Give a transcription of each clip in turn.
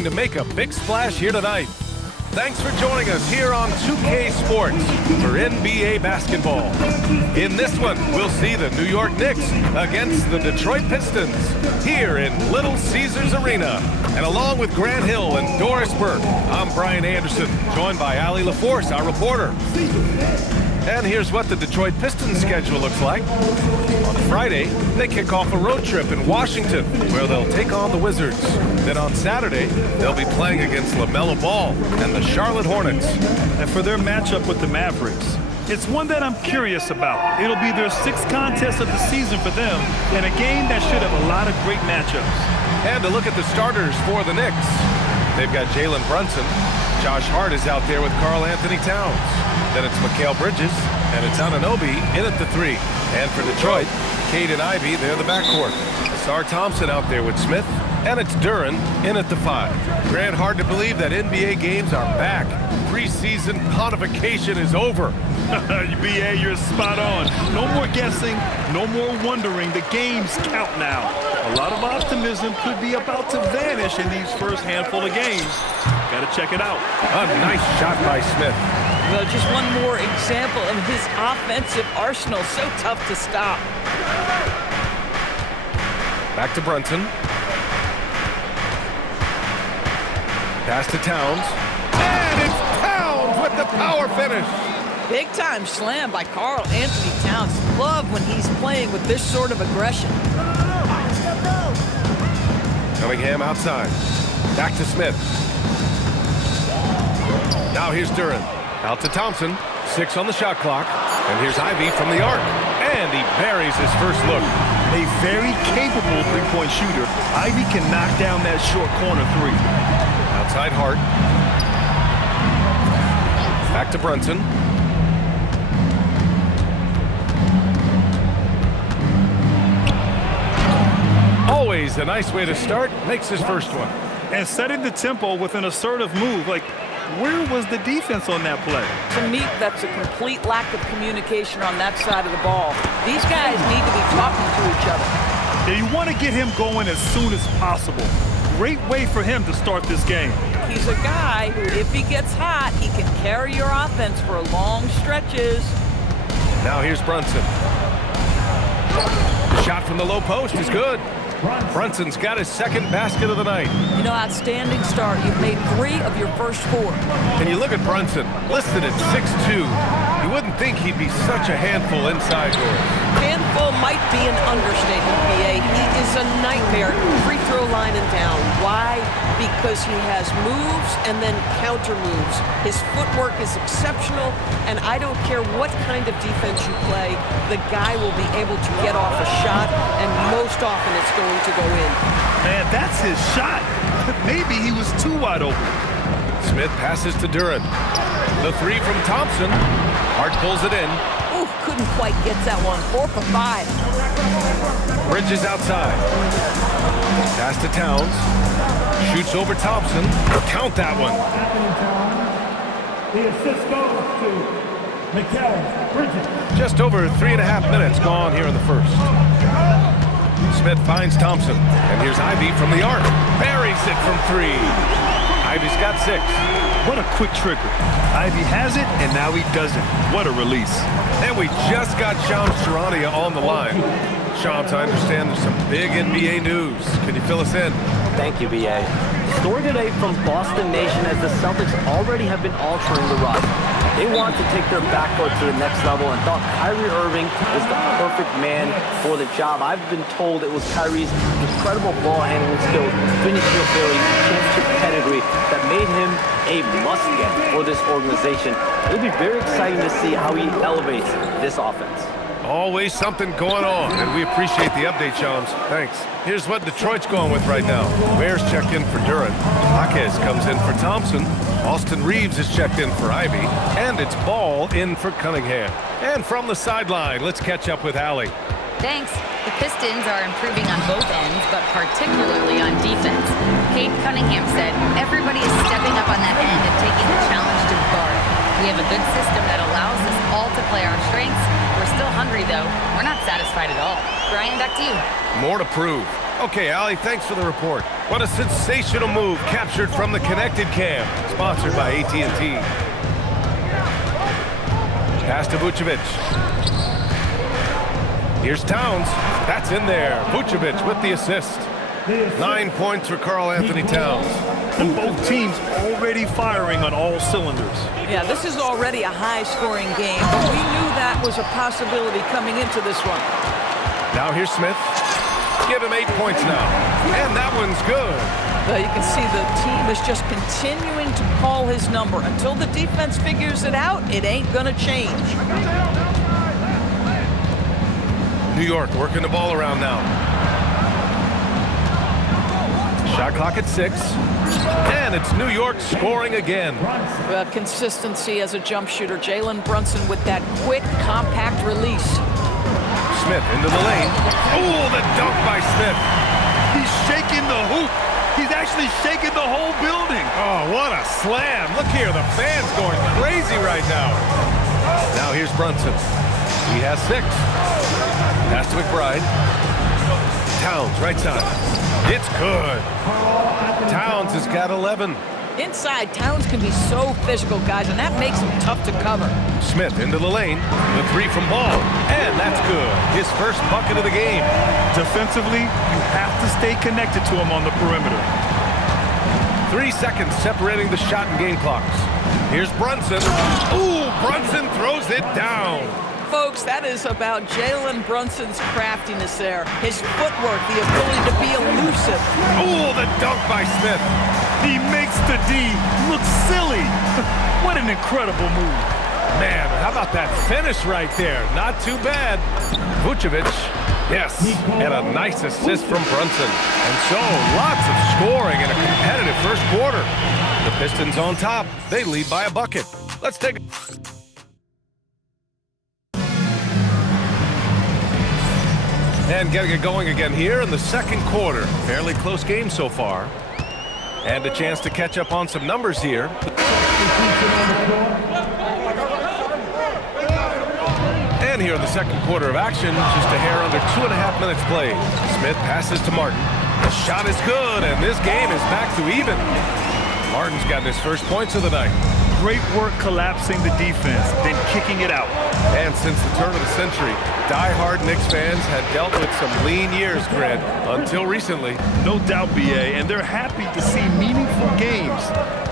looking to make a big splash here tonight. Thanks for joining us here on 2K Sports for NBA basketball. In this one, we'll see the New York Knicks against the Detroit Pistons here in Little Caesars Arena. And along with Grant Hill and Doris Burke, I'm Brian Anderson, joined by Allie LaForce, our reporter. And here's what the Detroit Pistons schedule looks like. On Friday, they kick off a road trip in Washington, where they'll take on the Wizards. Then on Saturday, they'll be playing against LaMelo Ball and the Charlotte Hornets. And for their matchup with the Mavericks, it's one that I'm curious about. It'll be their sixth contest of the season for them, and a game that should have a lot of great matchups. And to look at the starters for the Knicks, they've got Jalen Brunson. Josh Hart is out there with Karl Anthony Towns. Then it's Mikal Bridges, and it's Anunoby in at the 3. And for Detroit, Cade and Ivy, they're the backcourt. Sar Thompson out there with Smith, and it's Duren in at the 5. Grant, hard to believe that NBA games are back. Preseason pontification is over. BA, you're spot on. No more guessing, no more wondering. The games count now. A lot of optimism could be about to vanish in these first handful of games. Got to check it out. A nice shot by Smith. Well, just one more example of his offensive arsenal. So tough to stop. Back to Brunson. Pass to Towns. And it's Towns with the power finish. Big time slam by Karl Anthony Towns. Love when he's playing with this sort of aggression. Cunningham outside. Back to Smith. Now here's Duren. Out to Thompson. 6 on the shot clock. And here's Ivy from the arc. And he buries his first look. A very capable three-point shooter. Ivy can knock down that short corner 3. Outside Hart. Back to Brunson. Always a nice way to start. Makes his first one. And setting the tempo with an assertive move. Like, where was the defense on that play? To me, that's a complete lack of communication on that side of the ball. These guys need to be talking to each other. Yeah, you want to get him going as soon as possible. Great way for him to start this game. He's a guy who, if he gets hot, he can carry your offense for long stretches. Now here's Brunson. The shot from the low post is good. Brunson's got his second basket of the night. You know, outstanding start. You've made 3 of your first 4. And you look at Brunson, listed at 6'2". You wouldn't think he'd be such a handful inside doors. Handful might be an understatement, BA. He is a nightmare. Free throw line and down. Why? Because he has moves and then counter moves. His footwork is exceptional, and I don't care what kind of defense you play, the guy will be able to get off a shot, and most often it's going to go in. Man, that's his shot. Maybe he was too wide open. Smith passes to Duren. The 3 from Thompson. Hart pulls it in. Ooh, couldn't quite get that one. 4 for 5. Bridges outside. Pass to Towns. Shoots over Thompson. Count that one. The assist goes to Mikal Bridges. Just over 3.5 minutes gone here in the first. Smith finds Thompson. And here's Ivy from the arc. Buries it from 3. Ivy's got 6. What a quick trigger. Ivy has it, and now he doesn't. What a release. And we just got Shams Charania on the line. Shams, I understand there's some big NBA news. Can you fill us in? Thank you, BA. Story today from Boston Nation as the Celtics already have been altering the roster. They want to take their backcourt to the next level and thought Kyrie Irving is the perfect man for the job. I've been told it was Kyrie's incredible ball handling skills, finishing ability, championship pedigree that made him a must-get for this organization. It'll be very exciting to see how he elevates this offense. Always something going on, and we appreciate the update, Shams. Thanks. Here's what Detroit's going with right now. Bears check in for Duren. Jaquez comes in for Thompson. Austin Reeves is checked in for Ivy. And it's Ball in for Cunningham. And from the sideline, let's catch up with Allie. Thanks. The Pistons are improving on both ends, but particularly on defense. Cade Cunningham said, everybody is stepping up on that end and taking the challenge to guard. We have a good system that allows us all to play our strengths. We're still hungry, though. We're not satisfied at all. Brian, back to you. More to prove. Okay, Allie, thanks for the report. What a sensational move captured from the connected cam, sponsored by AT&T. Pass to Vucevic. Here's Towns. That's in there. Vucevic with the assist. 9 points for Karl Anthony Towns. And both teams already firing on all cylinders. Yeah, this is already a high-scoring game, but we knew that was a possibility coming into this one. Now here's Smith. Give him 8 points now. And that one's good. Well, you can see the team is just continuing to call his number. Until the defense figures it out, it ain't going to change. New York working the ball around now. Shot clock at 6. And it's New York scoring again. Consistency as a jump shooter. Jalen Brunson with that quick, compact release. Smith into the lane. Oh, the dunk by Smith. He's shaking the hoop. He's actually shaking the whole building. Oh, what a slam. Look here, the fans going crazy right now. Now here's Brunson. He has 6. Pass to McBride. Towns, right side. It's good. Towns has got 11. Inside, Towns can be so physical, guys, and that makes him tough to cover. Smith into the lane. The 3 from Ball. And that's good. His first bucket of the game. Defensively, you have to stay connected to him on the perimeter. 3 seconds separating the shot and game clocks. Here's Brunson. Ooh, Brunson throws it down. Folks, that is about Jalen Brunson's craftiness there. His footwork, the ability to be elusive. Ooh, the dunk by Smith. He makes the D look silly. What an incredible move. Man, how about that finish right there? Not too bad. Vucevic, yes, and a nice assist from Brunson. And so, lots of scoring in a competitive first quarter. The Pistons on top. They lead by a bucket. Let's take a... And getting it going again here in the second quarter. Fairly close game so far. And a chance to catch up on some numbers here. And here in the second quarter of action, just a hair under 2.5 minutes played. Smith passes to Martin. The shot is good, and this game is back to even. Martin's gotten his first points of the night. Great work collapsing the defense, then kicking it out. And since the turn of the century, die-hard Knicks fans had dealt with some lean years, Grid, until recently. No doubt, BA, and they're happy to see meaningful games.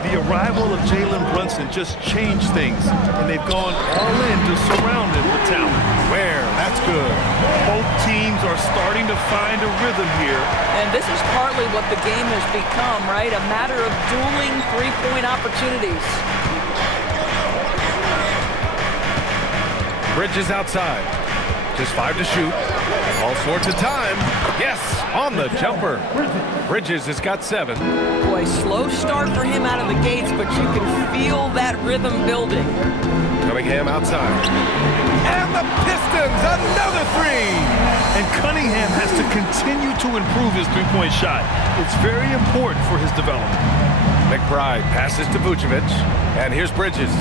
The arrival of Jalen Brunson just changed things, and they've gone all in to surround him with talent. Where? That's good. Both teams are starting to find a rhythm here. And this is partly what the game has become, right? A matter of dueling three-point opportunities. Bridges outside. Just 5 to shoot. All sorts of time. Yes, on the jumper. Bridges has got 7. Boy, slow start for him out of the gates, but you can feel that rhythm building. Cunningham outside. And the Pistons, another 3. And Cunningham has to continue to improve his three-point shot. It's very important for his development. McBride passes to Vucevic. And here's Bridges.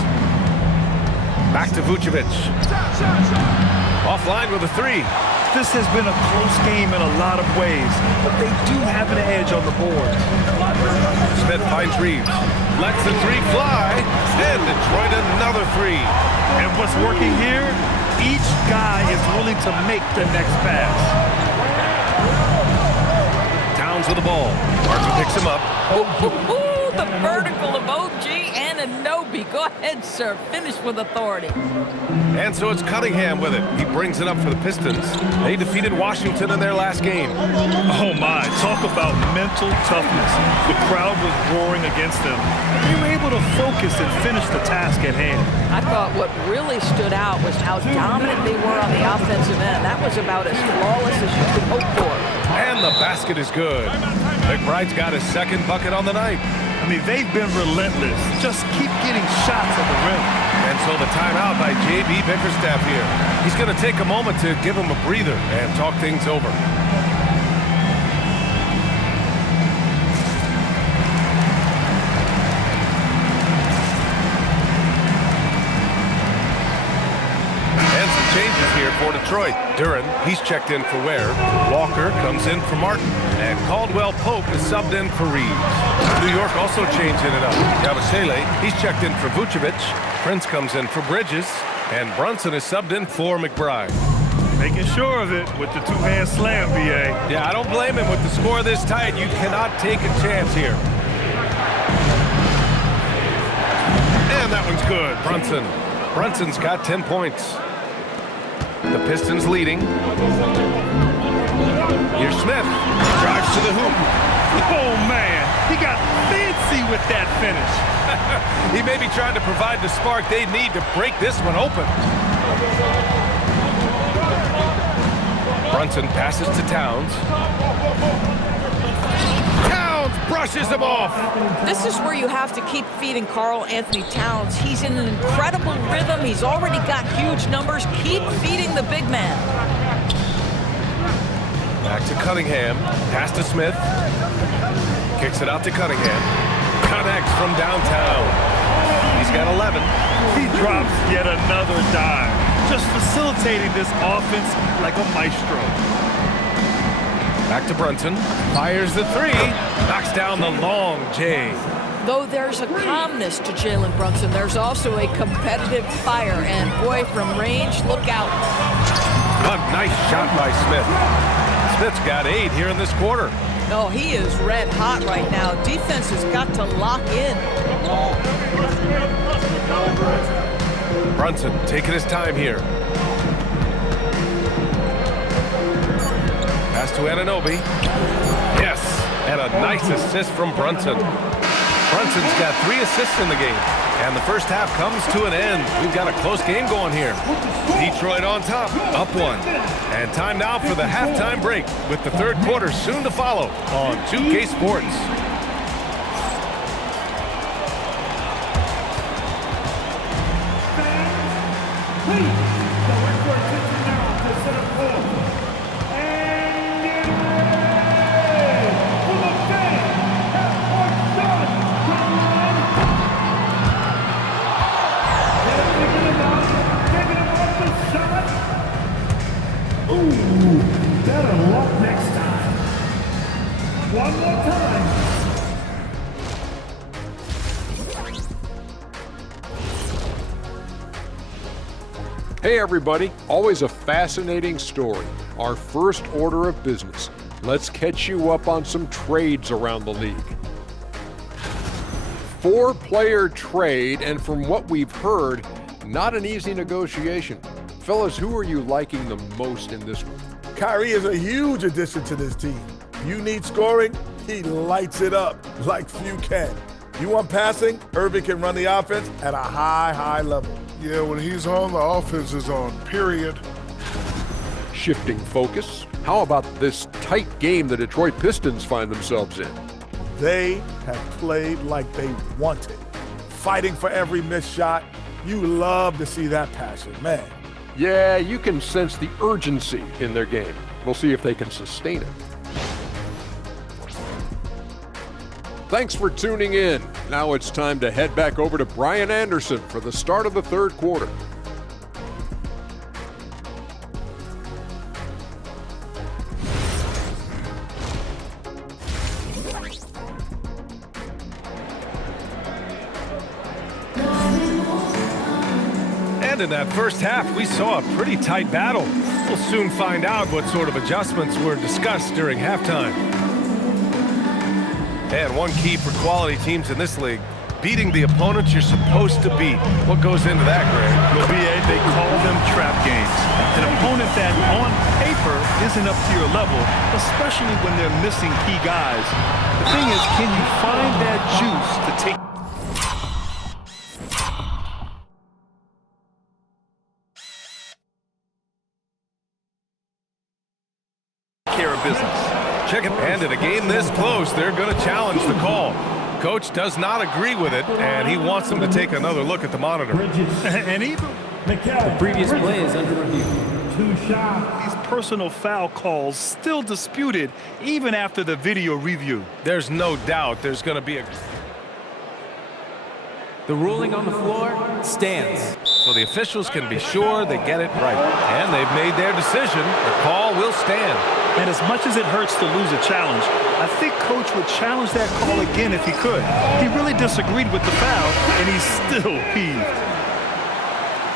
Back to Vucevic. Offline with a 3. This has been a close game in a lot of ways, but they do have an edge on the board. Smith finds Reeves. Lets the 3 fly. And Detroit another 3. And what's working here? Each guy is willing to make the next pass. Towns with the ball. Martin picks him up. The vertical of OG Anunoby. Go ahead, sir. Finish with authority. And so it's Cunningham with it. He brings it up for the Pistons. They defeated Washington in their last game. Oh, my. Talk about mental toughness. The crowd was roaring against them. They were able to focus and finish the task at hand. I thought what really stood out was how dominant they were on the offensive end. That was about as flawless as you could hope for. And the basket is good. McBride's got his second bucket on the night. I mean, they've been relentless. Just keep getting shots at the rim. And so the timeout by J.B. Bickerstaff here. He's going to take a moment to give him a breather and talk things over. And some changes here for Detroit. Duren, he's checked in for Ware. Walker comes in for Martin. And Caldwell Pope is subbed in for Reeves. New York also changing it up. Yabusele, he's checked in for Vucevic. Prince comes in for Bridges. And Brunson is subbed in for McBride. Making sure of it with the two-hand slam, B.A. Yeah, I don't blame him. With the score this tight, you cannot take a chance here. And that one's good. Brunson's got 10 points. The Pistons leading. Here's Smith. Drives to the hoop. Oh, man. He got fancy with that finish. He may be trying to provide the spark they need to break this one open. Brunson passes to Towns. Towns brushes him off. This is where you have to keep feeding Karl Anthony Towns. He's in an incredible rhythm. He's already got huge numbers. Keep feeding the big man. Back to Cunningham. Pass to Smith. Kicks it out to Cunningham. Connects from downtown. He's got 11. He drops yet another dime. Just facilitating this offense like a maestro. Back to Brunson. Fires the three. Knocks down the long J. Though there's a calmness to Jalen Brunson, there's also a competitive fire. And boy, from range, look out. A nice shot by Smith. Smith's got 8 here in this quarter. No, he is red hot right now. Defense has got to lock in. Brunson taking his time here. Pass to Anunoby. Yes, and a nice assist from Brunson. Brunson's got 3 assists in the game. And the first half comes to an end. We've got a close game going here. Detroit on top, up 1. And time now for the halftime break with the third quarter soon to follow on 2K Sports. Better luck next time. One more time. Hey everybody, always a fascinating story. Our first order of business. Let's catch you up on some trades around the league. 4-player trade, and from what we've heard, not an easy negotiation. Fellas, who are you liking the most in this one? Kyrie is a huge addition to this team. You need scoring, he lights it up like few can. You want passing, Irving can run the offense at a high level. Yeah, when he's on, the offense is on, period. Shifting focus, how about this tight game the Detroit Pistons find themselves in? They have played like they want it. Fighting for every missed shot. You love to see that passion, man. Yeah, you can sense the urgency in their game. We'll see if they can sustain it. Thanks for tuning in. Now it's time to head back over to Brian Anderson for the start of the third quarter. And in that first half, we saw a pretty tight battle. We'll soon find out what sort of adjustments were discussed during halftime. And one key for quality teams in this league, beating the opponents you're supposed to beat. What goes into that, Greg? Well, BA, they call them trap games. An opponent that on paper isn't up to your level, especially when they're missing key guys. The thing is, can you find that juice to take care of business? Check it. And in a game this close, they're going to challenge the call. Coach does not agree with it, and he wants them to take another look at the monitor. And even The previous play is under review. 2 shots. these personal foul calls still disputed even after the video review. There's no doubt there's going to be a... The ruling on the floor stands. so the officials can be sure they get it right. And they've made their decision. The call will stand. And as much as it hurts to lose a challenge, I think Coach would challenge that call again if he could. He really disagreed with the foul, and he's still peeved.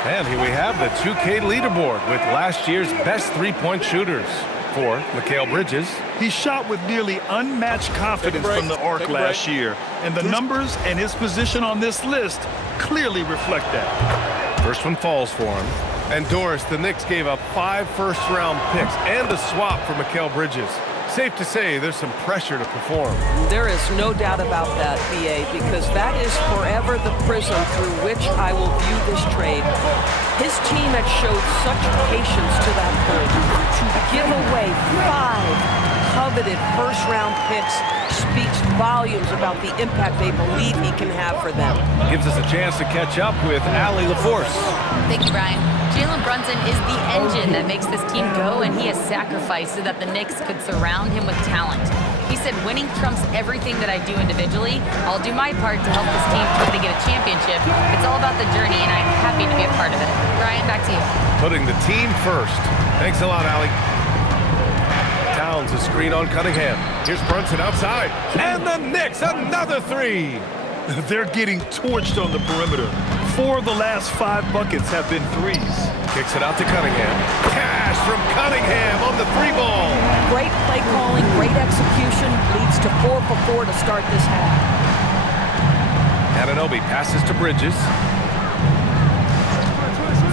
And here we have the 2K leaderboard with last year's best three-point shooters. For Mikal Bridges. He shot with nearly unmatched confidence from the arc last year, and the numbers and his position on this list clearly reflect that. First one falls for him. And Doris, the Knicks gave up 5 first-round picks and a swap for Mikal Bridges. Safe to say there's some pressure to perform. There is no doubt about that, BA, because that is forever the prism through which I will view this trade. His team had showed such patience to that point. To give away 5 coveted first-round picks speaks volumes about the impact they believe he can have for them. Gives us a chance to catch up with Allie LaForce. Thank you, Brian. Jalen Brunson is the engine that makes this team go, and he has sacrificed so that the Knicks could surround him with talent. He said, winning trumps everything that I do individually. I'll do my part to help this team try to get a championship. It's all about the journey, and I'm happy to be a part of it. Brian, back to you. Putting the team first. Thanks a lot, Allie. Towns a screen on Cunningham. Here's Brunson outside. And the Knicks, another 3. They're getting torched on the perimeter. 4 of the last 5 buckets have been threes. Kicks it out to Cunningham. Cash from Cunningham on the 3-ball. Great play calling, great execution, leads to 4 for 4 to start this half. Anunoby passes to Bridges.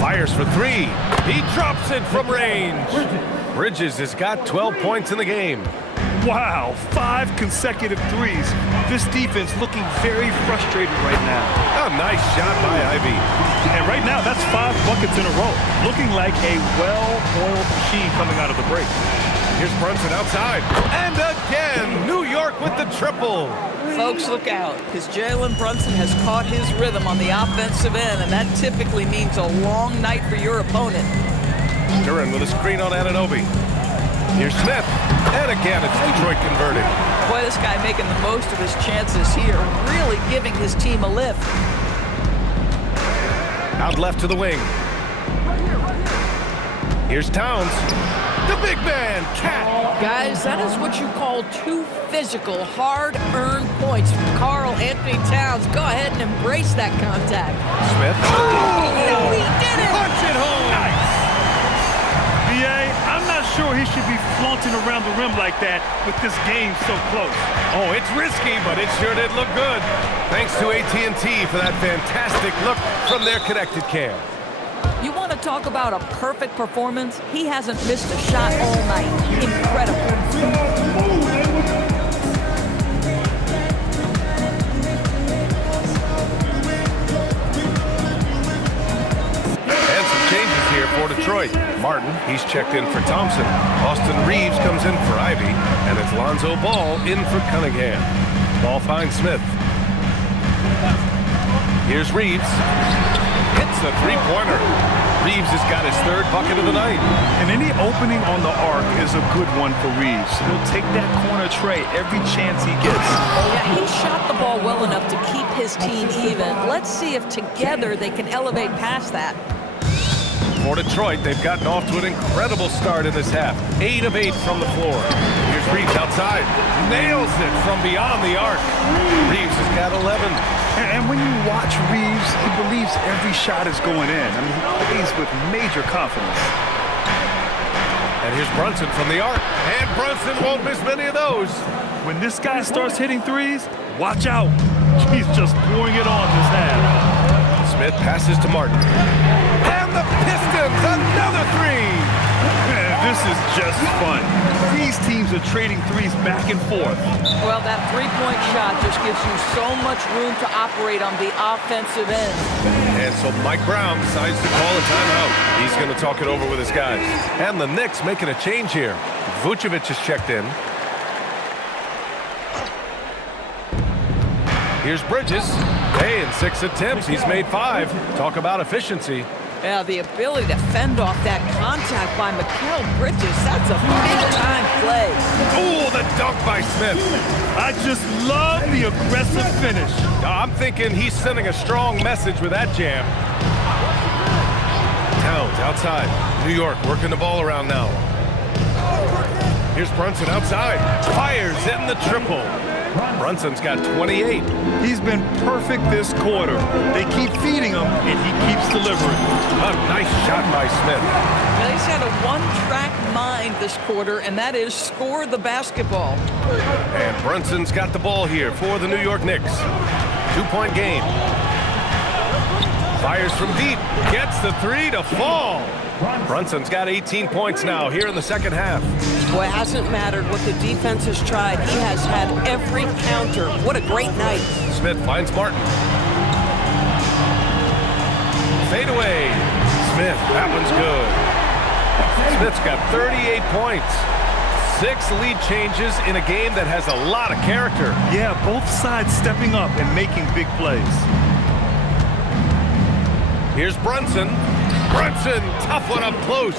Fires for 3. He drops it from range. Bridges has got 12 points in the game. Wow, 5 consecutive threes. This defense looking very frustrated right now. A nice shot by Ivy. And right now, that's 5 buckets in a row. Looking like a well-oiled machine coming out of the break. Here's Brunson outside. And again, New York with the triple. Folks, look out, because Jalen Brunson has caught his rhythm on the offensive end, and that typically means a long night for your opponent. Duran with a screen on Anunoby. Here's Smith. And again, it's Detroit converting. Boy, this guy making the most of his chances here, really giving his team a lift. Out left to the wing. Here's Towns. The big man, Cat. Guys, that is what you call 2 physical, hard-earned points from Karl Anthony Towns. Go ahead and embrace that contact. Smith. Oh, he did it! Punch it home. Nice. I'm not sure he should be flaunting around the rim like that with this game so close. Oh, it's risky, but it sure did look good. Thanks to AT&T for that fantastic look from their connected cam. You want to talk about a perfect performance? He hasn't missed a shot all night. Incredible. For Detroit. Martin, he's checked in for Thompson. Austin Reeves comes in for Ivy. And it's Lonzo Ball in for Cunningham. Ball finds Smith. Here's Reeves. Hits the 3-pointer. Reeves has got his 3rd bucket of the night. And any opening on the arc is a good one for Reeves. He'll take that corner tray every chance he gets. Yeah, he shot the ball well enough to keep his team even. Let's see if together they can elevate past that. For Detroit, they've gotten off to an incredible start in this half. 8 of 8 from the floor. Here's Reeves outside. Nails it from beyond the arc. Reeves has got 11. And when you watch Reeves, he believes every shot is going in. I mean, he plays with major confidence. And here's Brunson from the arc. And Brunson won't miss many of those. When this guy starts hitting threes, watch out. He's just pouring it on this half. Smith passes to Martin. And the Pistons, another 3! Man, this is just fun. These teams are trading threes back and forth. Well, that 3-point shot just gives you so much room to operate on the offensive end. And so Mike Brown decides to call a timeout. He's going to talk it over with his guys. And the Knicks making a change here. Vucevic is checked in. Here's Bridges. Hey, in 6 attempts, he's made 5. Talk about efficiency. Yeah, the ability to fend off that contact by Mikal Bridges, that's a big-time play. Oh, the dunk by Smith. I just love the aggressive finish. I'm thinking he's sending a strong message with that jam. Towns outside. New York working the ball around now. Here's Brunson outside. Fires in the triple. Brunson's got 28. He's been perfect this quarter. They keep feeding him, and he keeps delivering. A nice shot by Smith. He's had a one-track mind this quarter, and that is score the basketball. And Brunson's got the ball here for the New York Knicks. 2-point game. Fires from deep. Gets the three to fall. Brunson's got 18 points now here in the second half. Boy, it hasn't mattered what the defense has tried. He has had every counter. What a great night. Smith finds Martin. Fade away. Smith, that one's good. Smith's got 38 points. 6 lead changes in a game that has a lot of character. Yeah, both sides stepping up and making big plays. Here's Brunson. Brunson, tough one up close.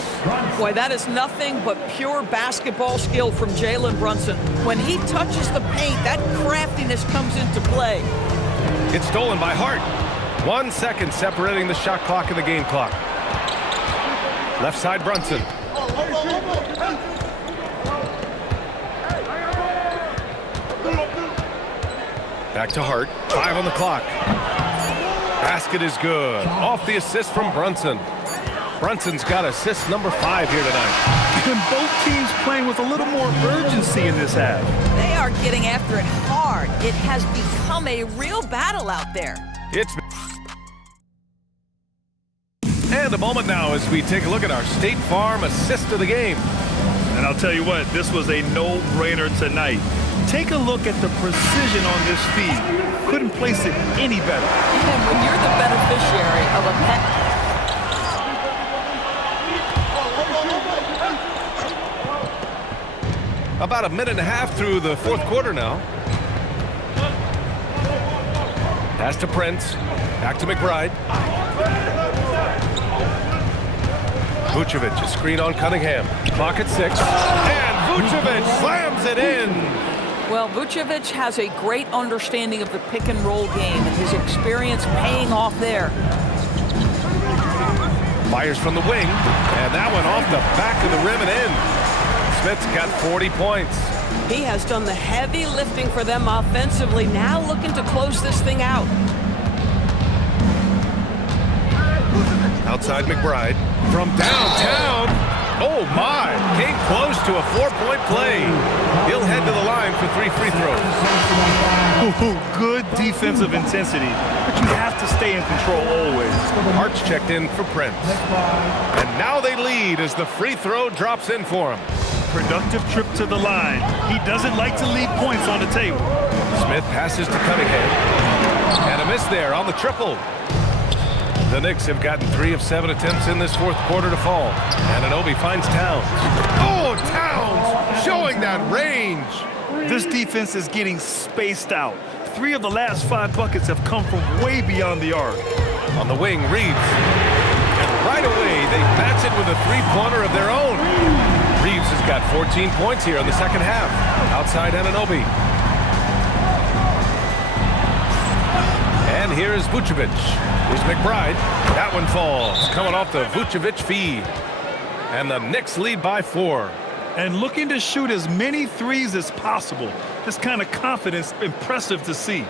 Boy, that is nothing but pure basketball skill from Jalen Brunson. When he touches the paint, that craftiness comes into play. It's stolen by Hart. 1 second separating the shot clock and the game clock. Left side, Brunson. Back to Hart. 5 on the clock. Basket is good. Off the assist from Brunson. Brunson's got assist number 5 here tonight. And both teams playing with a little more urgency in this half. They are getting after it hard. It has become a real battle out there. And a moment now as we take a look at our State Farm assist of the game. And I'll tell you what, this was a no-brainer tonight. Take a look at the precision on this feed. Couldn't place it any better. And when you're the beneficiary of a About a minute and a half through the fourth quarter now. Pass to Prince. Back to McBride. Vucevic, a screen on Cunningham. Clock at 6. And Vucevic slams it in. Well, Vucevic has a great understanding of the pick-and-roll game, and his experience paying off there. Fires from the wing, and that one off the back of the rim and in. Smith's got 40 points. He has done the heavy lifting for them offensively, now looking to close this thing out. Outside McBride. From downtown. Oh, my. Came close to a 4-point play. He'll head to the line for 3 free throws. Ooh, good defensive intensity, but you have to stay in control always. Hart's checked in for Prince. And now they lead as the free throw drops in for him. Productive trip to the line. He doesn't like to leave points on the table. Smith passes to Cunningham. And a miss there on the triple. The Knicks have gotten 3 of 7 attempts in this fourth quarter to fall. Anunoby finds Towns. Oh, Towns showing that range. This defense is getting spaced out. 3 of the last 5 buckets have come from way beyond the arc. On the wing, Reeves. And right away, they match it with a 3-pointer of their own. Reeves has got 14 points here in the second half. Outside Anunoby. And here is Vucevic. Here's McBride. That one falls. Coming off the Vucevic feed. And the Knicks lead by 4. And looking to shoot as many threes as possible. This kind of confidence, impressive to see.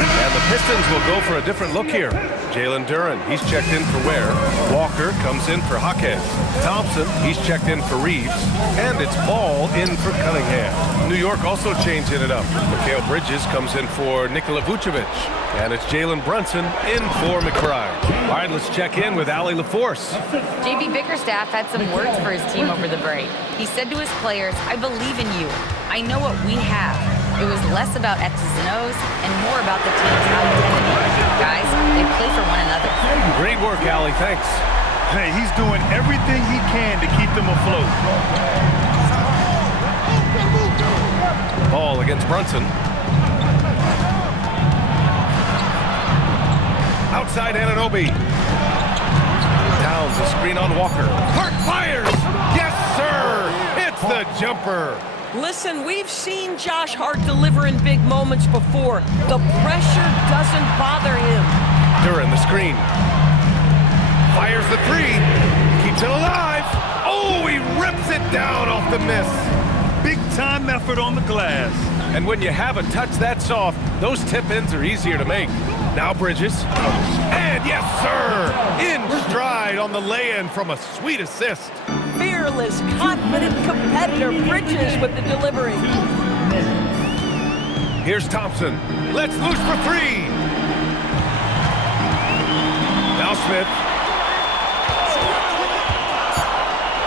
And the Pistons will go for a different look here. Jalen Duren, he's checked in for Ware. Walker comes in for Jaquez. Thompson, he's checked in for Reeves. And it's Ball in for Cunningham. New York also changing it up. Mikal Bridges comes in for Nikola Vucevic. And it's Jalen Brunson in for McBride. All right, let's check in with Allie LaForce. JB Bickerstaff had some words for his team over the break. He said to his players, "I believe in you. I know what we have." It was less about X's and O's and more about the team's identity. Guys, they play for one another. Great work, Allie. Thanks. Hey, he's doing everything he can to keep them afloat. Ball against Brunson. Outside Anunoby. Towns a screen on Walker. Hart fires! Yes, sir! It's the jumper. Listen, we've seen Josh Hart deliver in big moments before. The pressure doesn't bother him. Duran, the screen. Fires the three. Keeps it alive. Oh, he rips it down off the miss. Big time effort on the glass. And when you have a touch that soft, those tip-ins are easier to make. Now Bridges. And yes, sir! In stride on the lay-in from a sweet assist. Fearless, confident competitor Bridges with the delivery. Here's Thompson. Let's loose for three. Now Smith.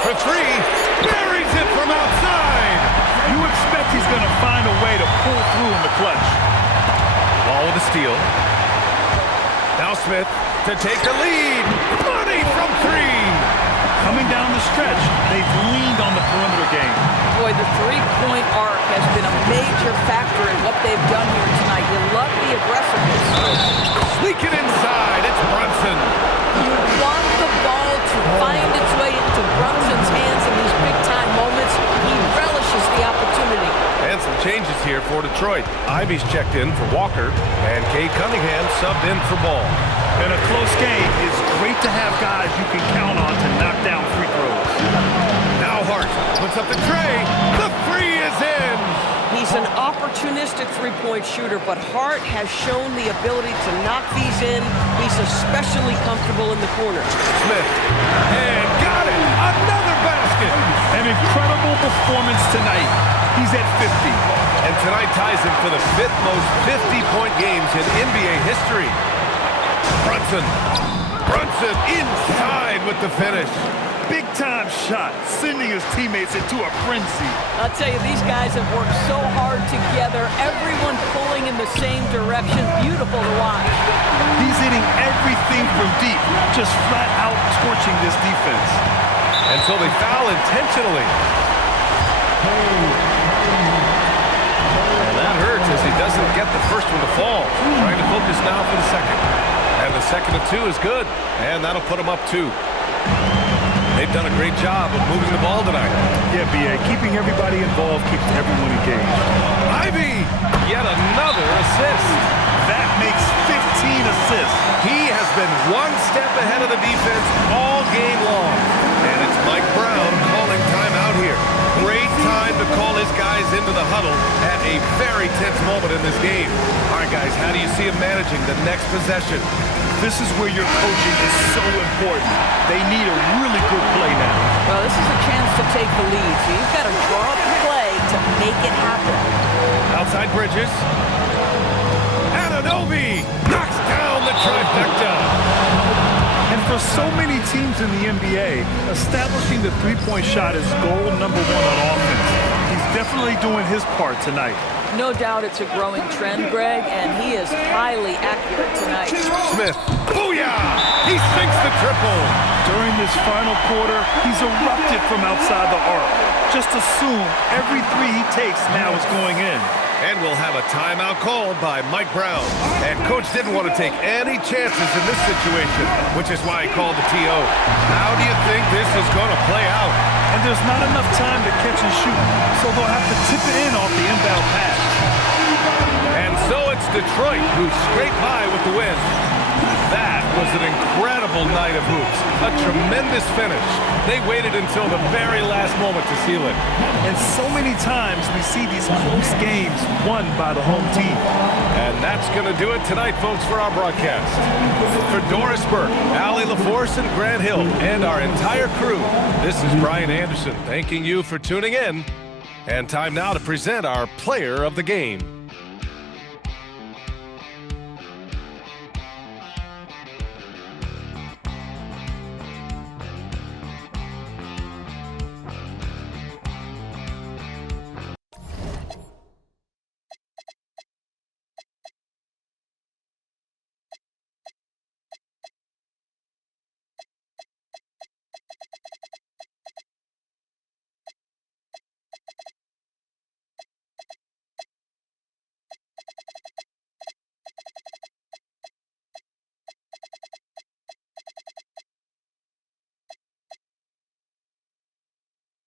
For three. Buries it from outside. You expect he's going to find a way to pull through in the clutch. Ball with a steal. Now Smith to take the lead. Money from three. Coming down the stretch, they've leaned on the perimeter game. Boy, the three-point arc has been a major factor in what they've done here tonight. You love the aggressiveness. Sneak it inside. It's Brunson. You want the ball to find its way into Brunson's hands in these big-time moments. He relishes the opportunity. And some changes here for Detroit. Ivy's checked in for Walker, and Cade Cunningham subbed in for Ball. In a close game, it's great to have guys you can count on to knock down free throws. Now Hart puts up the tray. The three is in. He's an opportunistic three-point shooter, but Hart has shown the ability to knock these in. He's especially comfortable in the corner. Smith, and got it. Another basket. An incredible performance tonight. He's at 50. And tonight ties him for the fifth most 50-point games in NBA history. Brunson inside with the finish. Big-time shot, sending his teammates into a frenzy. I'll tell you, these guys have worked so hard together. Everyone pulling in the same direction. Beautiful to watch. He's hitting everything from deep, just flat out torching this defense. And so they foul intentionally. And that hurts as he doesn't get the first one to fall. Trying to focus now for the second. And the second of two is good. And that'll put him up two. They've done a great job of moving the ball tonight. Yeah, B.A. Keeping everybody involved keeps everyone engaged. Ivy, yet another assist. That makes 15 assists. He has been one step ahead of the defense all game long. And it's Mike Brown calling timeout here. Great time to call his guys into the huddle at a very tense moment in this game. All right, guys, how do you see him managing the next possession? This is where your coaching is so important. They need a really good play now. Well, this is a chance to take the lead, so you've got to draw up the play to make it happen. Outside Bridges. Anunoby knocks down the trifecta. And for so many teams in the NBA, establishing the three-point shot is goal number one on offense. He's definitely doing his part tonight. No doubt it's a growing trend, Greg, and he is highly accurate tonight. Smith, booyah! He sinks the triple. During this final quarter, he's erupted from outside the arc. Just assume every three he takes now is going in. And we'll have a timeout called by Mike Brown. And Coach didn't want to take any chances in this situation, which is why he called the TO. How do you think this is going to play out? And there's not enough time to catch and shoot, so they'll have to tip it in off the inbound pass. And so it's Detroit who scraped by with the win. That was an incredible night of hoops. A tremendous finish. They waited until the very last moment to seal it. And so many times we see these close games won by the home team. And that's going to do it tonight, folks, for our broadcast. For Doris Burke, Allie LaForce, and Grant Hill, and our entire crew, this is Brian Anderson thanking you for tuning in. And time now to present our player of the game.